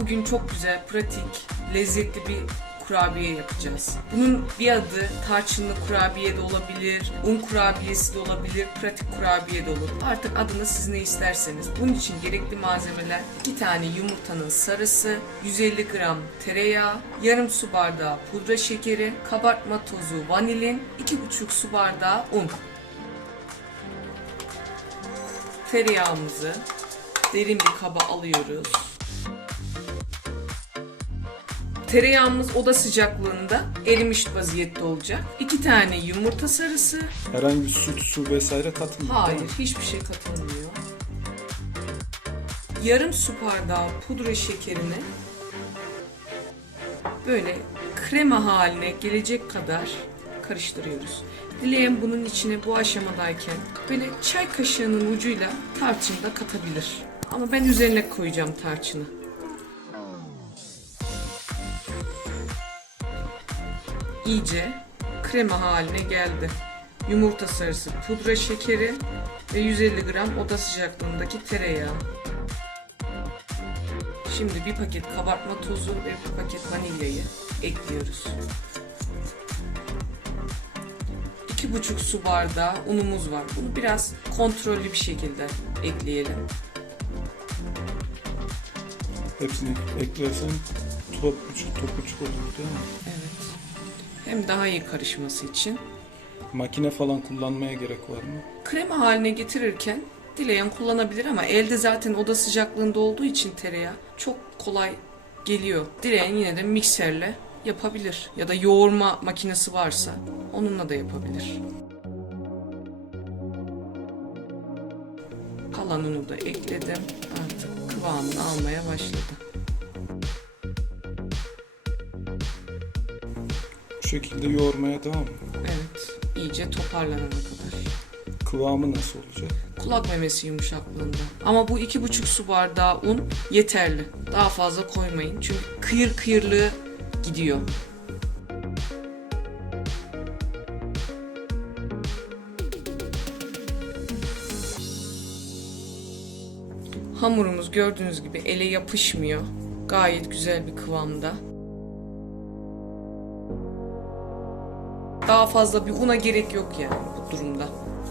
Bugün çok güzel, pratik, lezzetli bir kurabiye yapacağız. Bunun bir adı tarçınlı kurabiye de olabilir, un kurabiyesi de olabilir, pratik kurabiye de olur. Artık adını siz ne isterseniz. Bunun için gerekli malzemeler 2 tane yumurtanın sarısı, 150 gram tereyağı, yarım su bardağı pudra şekeri, kabartma tozu, vanilin, 2,5 su bardağı un. Tereyağımızı derin bir kaba alıyoruz. Tereyağımız oda sıcaklığında erimiş vaziyette olacak. İki tane yumurta sarısı. Herhangi bir süt, su vesaire katmıyor. Hayır, değil mi? hiçbir şey katılmıyor. Yarım su bardağı pudra şekerini böyle krema haline gelecek kadar karıştırıyoruz. Dileyen bunun içine bu aşamadayken böyle çay kaşığının ucuyla tarçın da katabilir. Ama ben üzerine koyacağım tarçını. İyice krema haline geldi. Yumurta sarısı, pudra şekeri ve 150 gram oda sıcaklığındaki tereyağı. Şimdi bir paket kabartma tozu ve bir paket vanilyayı ekliyoruz. 2,5 su bardağı unumuz var. Bunu biraz kontrollü bir şekilde ekleyelim. Hepsini eklersen topçuk topçuk olur değil mi? Evet. Hem daha iyi karışması için Makine falan kullanmaya gerek var mı? krema haline getirirken dileyen kullanabilir ama elde zaten oda sıcaklığında olduğu için tereyağı çok kolay geliyor. Dileyen yine de mikserle yapabilir ya da yoğurma makinesi varsa onunla da yapabilir. Kalan unu da ekledim. Artık kıvamını almaya başladı. Şekilde yoğurmaya devam mı? Evet, iyice toparlanana kadar. Kıvamı nasıl olacak? kulak memesi yumuşaklığında. Ama bu iki buçuk su bardağı un yeterli. Daha fazla koymayın çünkü kıyır kıyırlığı gidiyor. Hamurumuz gördüğünüz gibi ele yapışmıyor. Gayet güzel bir kıvamda. Daha fazla bir una gerek yok yani bu durumda.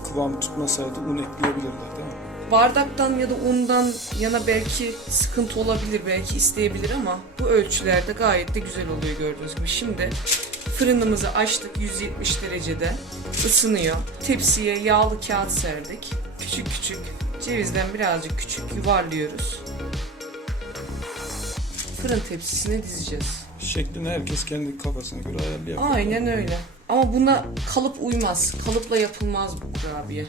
Kıvam tutmasaydı un ekleyebilirler değil mi? Bardaktan ya da undan yana belki sıkıntı olabilir, belki isteyebilir ama bu ölçülerde gayet de güzel oluyor gördüğünüz gibi. Şimdi fırınımızı açtık 170 derecede ısınıyor. Tepsiye yağlı kağıt serdik. Küçük küçük cevizden birazcık küçük yuvarlıyoruz. Fırın tepsisine dizeceğiz. Şeklini herkes kendi kafasına göre ayarlayabilir. Aynen öyle. Ama buna kalıp uymaz. Kalıpla yapılmaz bu kurabiye.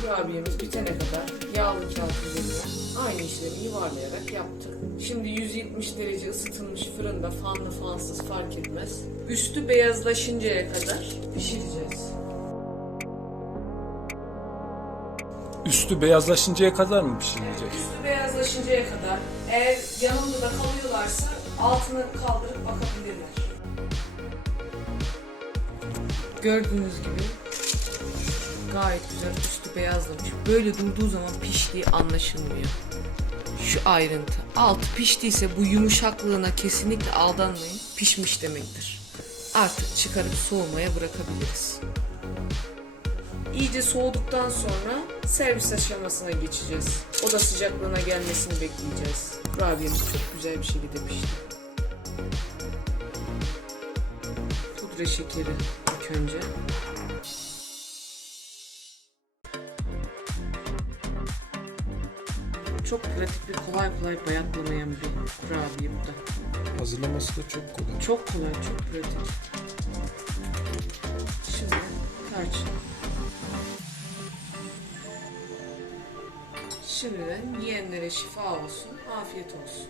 Kurabiyemiz bitene kadar yağlı kağıt üzerine aynı işlemi yuvarlayarak yaptık. Şimdi 170 derece ısıtılmış fırında fanlı fansız fark etmez. Üstü beyazlaşıncaya kadar pişireceğiz. Üstü beyazlaşıncaya kadar mı pişirilecek? Üstü beyazlaşıncaya kadar eğer yanında da kalıyorlarsa altını kaldırıp bakabilirler. Gördüğünüz gibi gayet güzel üstü beyazlamış. Böyle durduğu zaman piştiği anlaşılmıyor. Şu ayrıntı. Altı piştiyse bu yumuşaklığına kesinlikle aldanmayın. Pişmiş demektir. Artık çıkarıp soğumaya bırakabiliriz. İyice soğuduktan sonra servis aşamasına geçeceğiz. Oda sıcaklığına gelmesini bekleyeceğiz. Kurabiyemiz çok güzel bir şekilde pişti. Pudra şekeri ilk önce. Çok pratik ve kolay kolay bayatlamayan bir kurabiye bu da. Hazırlaması da çok kolay. Çok kolay, çok pratik. Şimdi tarçın. Şimdiden yiyenlere şifa olsun, afiyet olsun.